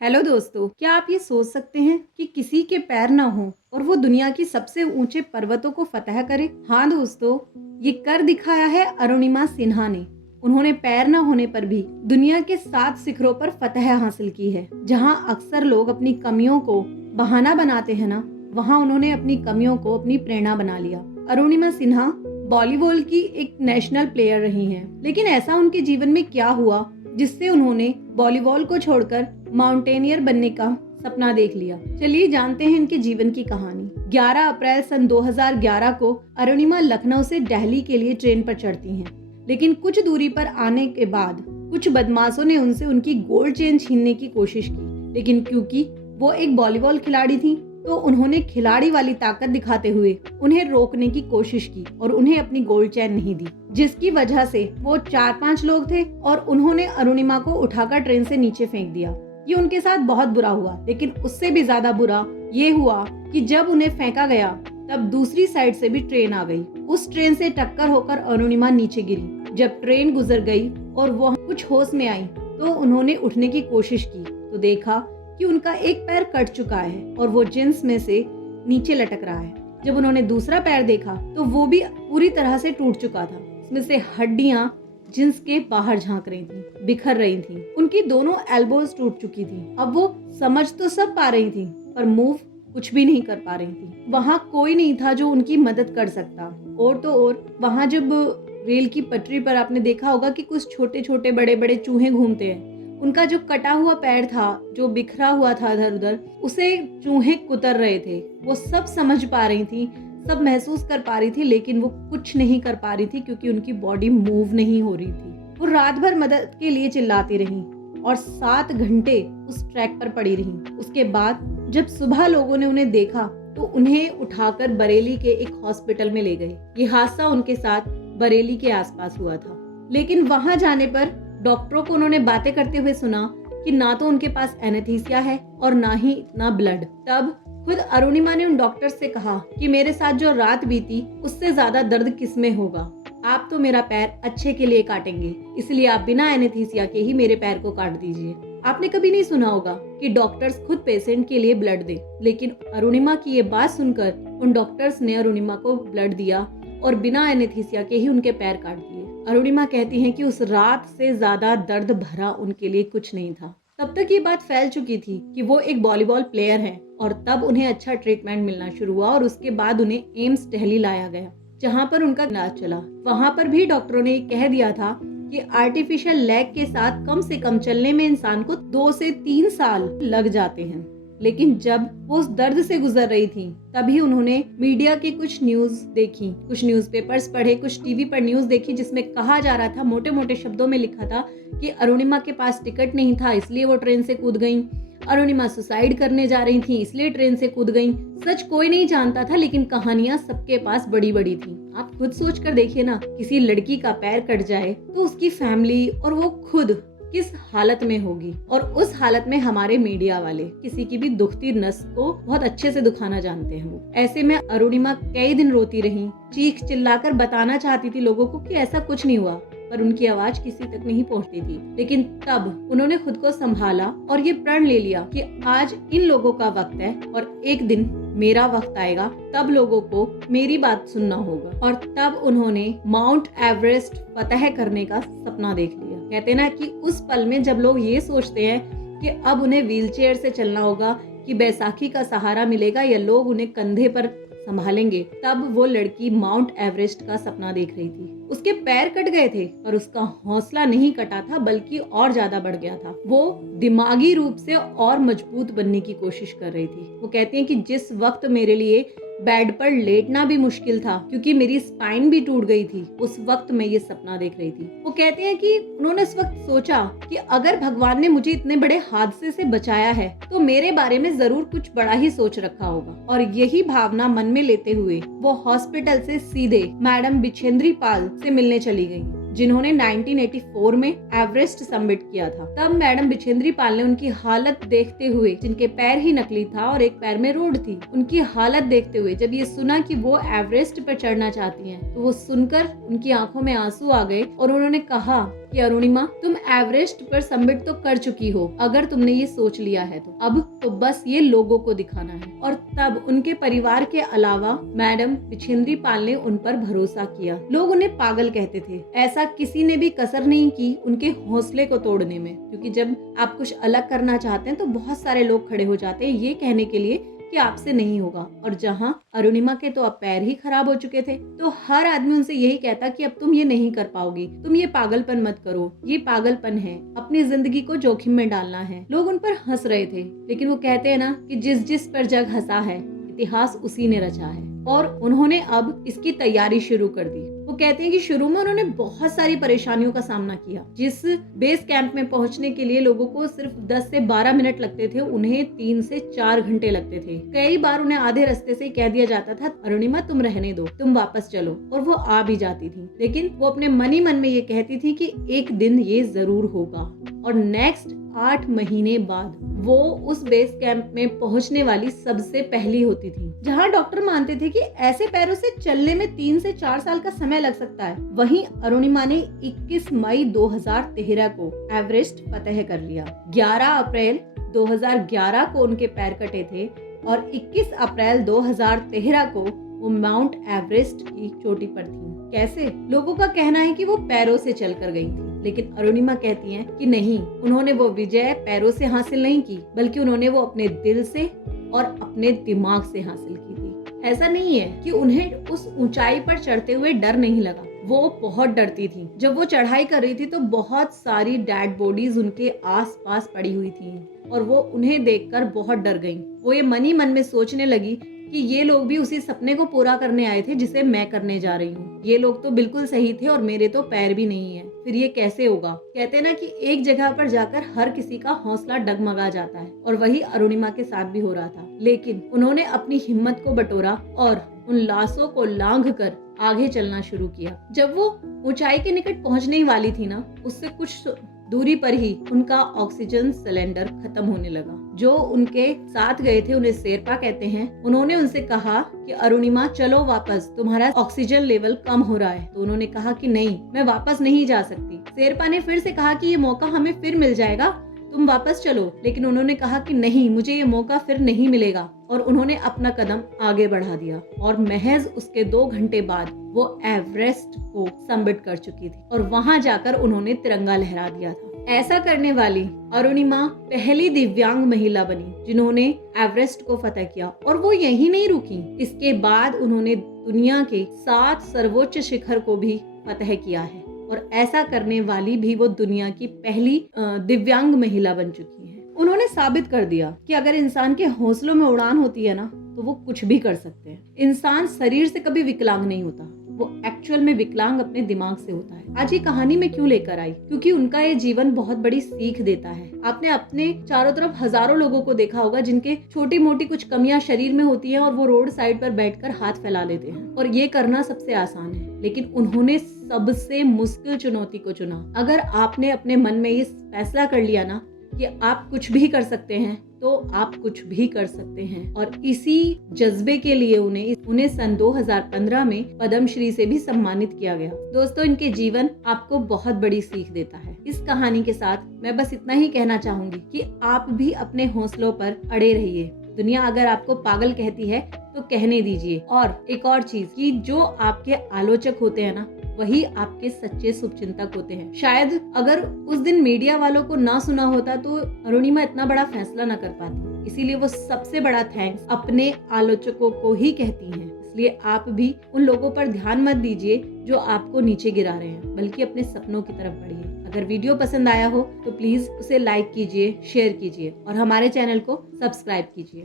Hello दोस्तों, क्या आप ये सोच सकते हैं कि किसी के पैर ना हो और वो दुनिया की सबसे ऊंचे पर्वतों को फतह करे? हाँ दोस्तों, ये कर दिखाया है अरुणिमा सिन्हा ने। उन्होंने पैर न होने पर भी दुनिया के 7 शिखरों पर फतह हासिल की है। जहां अक्सर लोग अपनी कमियों को बहाना बनाते हैं ना, वहां उन्होंने अपनी कमियों को अपनी प्रेरणा बना लिया। अरुणिमा सिन्हा वॉलीबॉल की एक नेशनल प्लेयर रही हैं, लेकिन ऐसा उनके जीवन में क्या हुआ जिससे उन्होंने वॉलीबॉल को छोड़कर माउंटेनियर बनने का सपना देख लिया। चलिए जानते हैं इनके जीवन की कहानी। 11 अप्रैल सन 2011 को अरुणिमा लखनऊ से दिल्ली के लिए ट्रेन पर चढ़ती हैं, लेकिन कुछ दूरी पर आने के बाद कुछ बदमाशों ने उनसे उनकी गोल्ड चेन छीनने की कोशिश की, लेकिन क्योंकि वो एक वॉलीबॉल खिलाड़ी थी तो उन्होंने खिलाड़ी वाली ताकत दिखाते हुए उन्हें रोकने की कोशिश की और उन्हें अपनी गोल्ड चेन नहीं दी, जिसकी वजह से वो 4-5 लोग थे और उन्होंने अरुणिमा को उठाकर ट्रेन से नीचे फेंक दिया। ये उनके साथ बहुत बुरा हुआ, लेकिन उससे भी ज्यादा बुरा ये हुआ कि जब उन्हें फेंका गया तब दूसरी साइड से भी ट्रेन आ गई। उस ट्रेन से टक्कर होकर अरुणिमा नीचे गिरी। जब ट्रेन गुजर गई और वह कुछ होश में आई तो उन्होंने उठने की कोशिश की तो देखा कि उनका एक पैर कट चुका है और वो जींस में से नीचे लटक रहा है। जब उन्होंने दूसरा पैर देखा तो वो भी पूरी तरह से टूट चुका था। इसमें से हड्डियां जींस के बाहर झांक रही थी, बिखर रही थी। उनकी दोनों एल्बोज टूट चुकी थी। अब वो समझ तो सब पा रही थी पर मूव कुछ भी नहीं कर पा रही थी। वहाँ कोई नहीं था जो उनकी मदद कर सकता। और तो और वहाँ जब रेल की पटरी पर आपने देखा होगा कि कुछ छोटे छोटे बड़े बड़े चूहे घूमते हैं। उनका जो कटा हुआ पैर था, जो बिखरा हुआ था इधर उधर, उसे चूहे कुतर रहे थे। वो सब समझ पा रही थी, सब महसूस कर पा रही थी, लेकिन वो कुछ नहीं कर पा रही थी क्योंकि उनकी बॉडी मूव नहीं हो रही थी। वो रात भर मदद के लिए चिल्लाती रही और 7 घंटे उस ट्रैक पर पड़ी रही। उसके बाद जब सुबह लोगों ने उन्हें देखा तो उन्हें उठाकर बरेली के एक हॉस्पिटल में ले गए। ये हादसा उनके साथ बरेली के आसपास हुआ था, लेकिन वहां जाने पर डॉक्टरों को उन्होंने बातें करते हुए सुना कि ना तो उनके पास एनेस्थीसिया है और ना ही इतना ब्लड। तब खुद अरुणिमा ने उन डॉक्टर से कहा कि मेरे साथ जो रात बीती उससे ज्यादा दर्द किसमें होगा। आप तो मेरा पैर अच्छे के लिए काटेंगे, इसलिए आप बिना एनेस्थीसिया के ही मेरे पैर को काट दीजिए। आपने कभी नहीं सुना होगा कि डॉक्टर्स खुद पेशेंट के लिए ब्लड दे, लेकिन अरुणिमा की ये बात सुनकर उन डॉक्टर्स ने अरुणिमा को ब्लड दिया और बिना एनेस्थीसिया के ही उनके पैर काट दिए। अरुणिमा कहती हैं कि उस रात से ज्यादा दर्द भरा उनके लिए कुछ नहीं था। तब तक ये बात फैल चुकी थी कि वो एक वॉलीबॉल प्लेयर हैं और तब उन्हें अच्छा ट्रीटमेंट मिलना शुरू हुआ और उसके बाद उन्हें एम्स दिल्ली लाया गया, जहां पर उनका इलाज चला। वहां पर भी डॉक्टरों ने कह दिया था कि आर्टिफिशियल लेग के साथ कम से कम चलने में इंसान को 2 से 3 साल लग जाते हैं। लेकिन जब वो उस दर्द से गुजर रही थी तभी उन्होंने मीडिया के कुछ न्यूज देखी, कुछ न्यूज़पेपर्स पढ़े, कुछ टीवी पर न्यूज देखी जिसमें कहा जा रहा था, मोटे मोटे शब्दों में लिखा था कि अरुणिमा के पास टिकट नहीं था इसलिए वो ट्रेन से कूद गई। अरुणिमा सुसाइड करने जा रही थी इसलिए ट्रेन से कूद गई। सच कोई नहीं जानता था, लेकिन कहानियां सबके पास बड़ी बड़ी थी। आप खुद सोच कर देखिए ना, किसी लड़की का पैर कट जाए तो उसकी फैमिली और वो खुद किस हालत में होगी। और उस हालत में हमारे मीडिया वाले किसी की भी दुखती नस को बहुत अच्छे से दुखाना जानते हैं। वो ऐसे में अरुणिमा कई दिन रोती रही, चीख चिल्लाकर बताना चाहती थी लोगों को कि ऐसा कुछ नहीं हुआ, पर उनकी आवाज किसी तक नहीं पहुंचती थी। लेकिन तब उन्होंने खुद को संभाला और ये प्रण ले लिया कि आज इन लोगों का वक्त है और एक दिन मेरा वक्त आएगा, तब लोगों को मेरी बात सुनना होगा। और तब उन्होंने माउंट एवरेस्ट फतह करने का सपना देख लिया। कहते ना कि उस पल में जब लोग ये सोचते हैं कि अब उन्हें व्हीलचेयर से चलना होगा, कि बैसाखी का सहारा मिलेगा या लोग उन्हें कंधे पर संभालेंगे, तब वो लड़की माउंट एवरेस्ट का सपना देख रही थी। उसके पैर कट गए थे पर उसका हौसला नहीं कटा था, बल्कि और ज्यादा बढ़ गया था। वो दिमागी रूप से और मजबूत बनने की कोशिश कर रही थी। वो कहती हैं कि जिस वक्त मेरे लिए बेड पर लेटना भी मुश्किल था क्योंकि मेरी स्पाइन भी टूट गई थी, उस वक्त मैं ये सपना देख रही थी। वो कहते हैं कि उन्होंने इस वक्त सोचा कि अगर भगवान ने मुझे इतने बड़े हादसे से बचाया है तो मेरे बारे में जरूर कुछ बड़ा ही सोच रखा होगा। और यही भावना मन में लेते हुए वो हॉस्पिटल से सीधे मैडम बिछेंद्री पाल से मिलने चली गई, जिन्होंने 1984 में एवरेस्ट सबमिट किया था। तब मैडम बिछेंद्री पाल ने उनकी हालत देखते हुए, जिनके पैर ही नकली था और एक पैर में रोड थी, उनकी हालत देखते हुए जब ये सुना कि वो एवरेस्ट पर चढ़ना चाहती हैं, तो वो सुनकर उनकी आंखों में आंसू आ गए और उन्होंने कहा कि अरुणिमा, तुम एवरेस्ट पर सबमिट तो कर चुकी हो, अगर तुमने ये सोच लिया है तो अब तो बस ये लोगों को दिखाना है। और तब उनके परिवार के अलावा मैडम बिछेंद्री पाल ने उन पर भरोसा किया। लोग उन्हें पागल कहते थे, ऐसा किसी ने भी कसर नहीं की उनके हौसले को तोड़ने में, क्योंकि जब आप कुछ अलग करना चाहते हैं तो बहुत सारे लोग खड़े हो जाते हैं ये कहने के लिए कि आपसे नहीं होगा। और जहां अरुणिमा के तो अब पैर ही खराब हो चुके थे, तो हर आदमी उनसे यही कहता कि अब तुम ये नहीं कर पाओगी, तुम ये पागलपन मत करो, ये पागलपन है, अपनी जिंदगी को जोखिम में डालना है। लोग उन पर हंस रहे थे, लेकिन वो कहते हैं ना कि जिस जिस पर जग हंसा है, इतिहास उसी ने रचा है। और उन्होंने अब इसकी तैयारी शुरू कर दी। वो कहते हैं कि शुरू में उन्होंने बहुत सारी परेशानियों का सामना किया। जिस बेस कैंप में पहुंचने के लिए लोगों को सिर्फ 10 से 12 मिनट लगते थे, उन्हें 3 से 4 घंटे लगते थे। कई बार उन्हें आधे रास्ते से कह दिया जाता था, अरुणिमा तुम रहने दो, तुम वापस चलो, और वो आ भी जाती थी। लेकिन वो अपने मन ही मन में ये कहती थी कि एक दिन ये जरूर होगा। और नेक्स्ट 8 महीने बाद वो उस बेस कैंप में पहुंचने वाली सबसे पहली होती थी। जहां डॉक्टर मानते थे कि ऐसे पैरों से चलने में 3 से 4 साल का समय लग सकता है, वहीं अरुणिमा ने 21 मई 2013 को एवरेस्ट फतह कर लिया। 11 अप्रैल 2011 को उनके पैर कटे थे और 21 अप्रैल 2013 को वो माउंट एवरेस्ट की चोटी पर थी। कैसे? लोगों का कहना है कि वो पैरों से चलकर गई थी, लेकिन अरुणिमा कहती हैं कि नहीं, उन्होंने वो विजय पैरों से हासिल नहीं की, बल्कि उन्होंने वो अपने दिल से और अपने दिमाग से हासिल की थी। ऐसा नहीं है कि उन्हें उस ऊंचाई पर चढ़ते हुए डर नहीं लगा, वो बहुत डरती थी। जब वो चढ़ाई कर रही थी तो बहुत सारी डेड बॉडीज उनके आसपास पड़ी हुई थी और वो उन्हें देखकर बहुत डर गईं। वो ये मन ही मन में सोचने लगी कि ये लोग भी उसी सपने को पूरा करने आए थे जिसे मैं करने जा रही हूँ। ये लोग तो बिल्कुल सही थे और मेरे तो पैर भी नहीं है, फिर ये कैसे होगा? कहते ना कि एक जगह पर जाकर हर किसी का हौसला डगमगा जाता है, और वही अरुणिमा के साथ भी हो रहा था। लेकिन उन्होंने अपनी हिम्मत को बटोरा और उन लाशों को लांघ कर आगे चलना शुरू किया। जब वो ऊंचाई के निकट पहुंचने ही वाली थी ना, उससे कुछ दूरी पर ही उनका ऑक्सीजन सिलेंडर खत्म होने लगा। जो उनके साथ गए थे, उन्हें शेरपा कहते हैं, उन्होंने उनसे कहा कि अरुणिमा चलो वापस, तुम्हारा ऑक्सीजन लेवल कम हो रहा है। तो उन्होंने कहा कि नहीं, मैं वापस नहीं जा सकती। शेरपा ने फिर से कहा कि ये मौका हमें फिर मिल जाएगा, तुम वापस चलो। लेकिन उन्होंने कहा कि नहीं, मुझे ये मौका फिर नहीं मिलेगा, और उन्होंने अपना कदम आगे बढ़ा दिया। और महज उसके 2 घंटे बाद वो एवरेस्ट को सबमिट कर चुकी थी और वहां जाकर उन्होंने तिरंगा लहरा दिया था। ऐसा करने वाली अरुणिमा पहली दिव्यांग महिला बनी जिन्होंने एवरेस्ट को फतह किया। और वो यहीं नहीं रुकी, इसके बाद उन्होंने दुनिया के 7 सर्वोच्च शिखर को भी फतह किया है, और ऐसा करने वाली भी वो दुनिया की पहली दिव्यांग महिला बन चुकी है। उन्होंने साबित कर दिया कि अगर इंसान के हौसलों में उड़ान होती है ना, तो वो कुछ भी कर सकते हैं। इंसान शरीर से कभी विकलांग नहीं होता, वो एक्चुअल में विकलांग अपने दिमाग से होता है। आज ये कहानी में क्यों लेकर आई? क्योंकि उनका ये जीवन बहुत बड़ी सीख देता है। आपने अपने चारों तरफ हजारों लोगों को देखा होगा जिनके छोटी मोटी कुछ कमियां शरीर में होती हैं और वो रोड साइड पर बैठकर हाथ फैला लेते हैं, और ये करना सबसे आसान है, लेकिन उन्होंने सबसे मुश्किल चुनौती को चुना। अगर आपने अपने मन में ये फैसला कर लिया ना कि आप कुछ भी कर सकते हैं, तो आप कुछ भी कर सकते हैं। और इसी जज्बे के लिए उन्हें सन 2015 में पद्मश्री से भी सम्मानित किया गया। दोस्तों, इनके जीवन आपको बहुत बड़ी सीख देता है। इस कहानी के साथ मैं बस इतना ही कहना चाहूंगी कि आप भी अपने हौसलों पर अड़े रहिए। दुनिया अगर आपको पागल कहती है तो कहने दीजिए। और एक और चीज कि जो आपके आलोचक होते हैं ना, वही आपके सच्चे शुभचिंतक होते हैं। शायद अगर उस दिन मीडिया वालों को ना सुना होता तो अरुणिमा इतना बड़ा फैसला ना कर पाती। इसीलिए वो सबसे बड़ा थैंक्स अपने आलोचकों को ही कहती हैं। इसलिए आप भी उन लोगों पर ध्यान मत दीजिए जो आपको नीचे गिरा रहे हैं, बल्कि अपने सपनों की तरफ बढ़िए। अगर वीडियो पसंद आया हो तो प्लीज उसे लाइक कीजिए, शेयर कीजिए और हमारे चैनल को सब्सक्राइब कीजिए।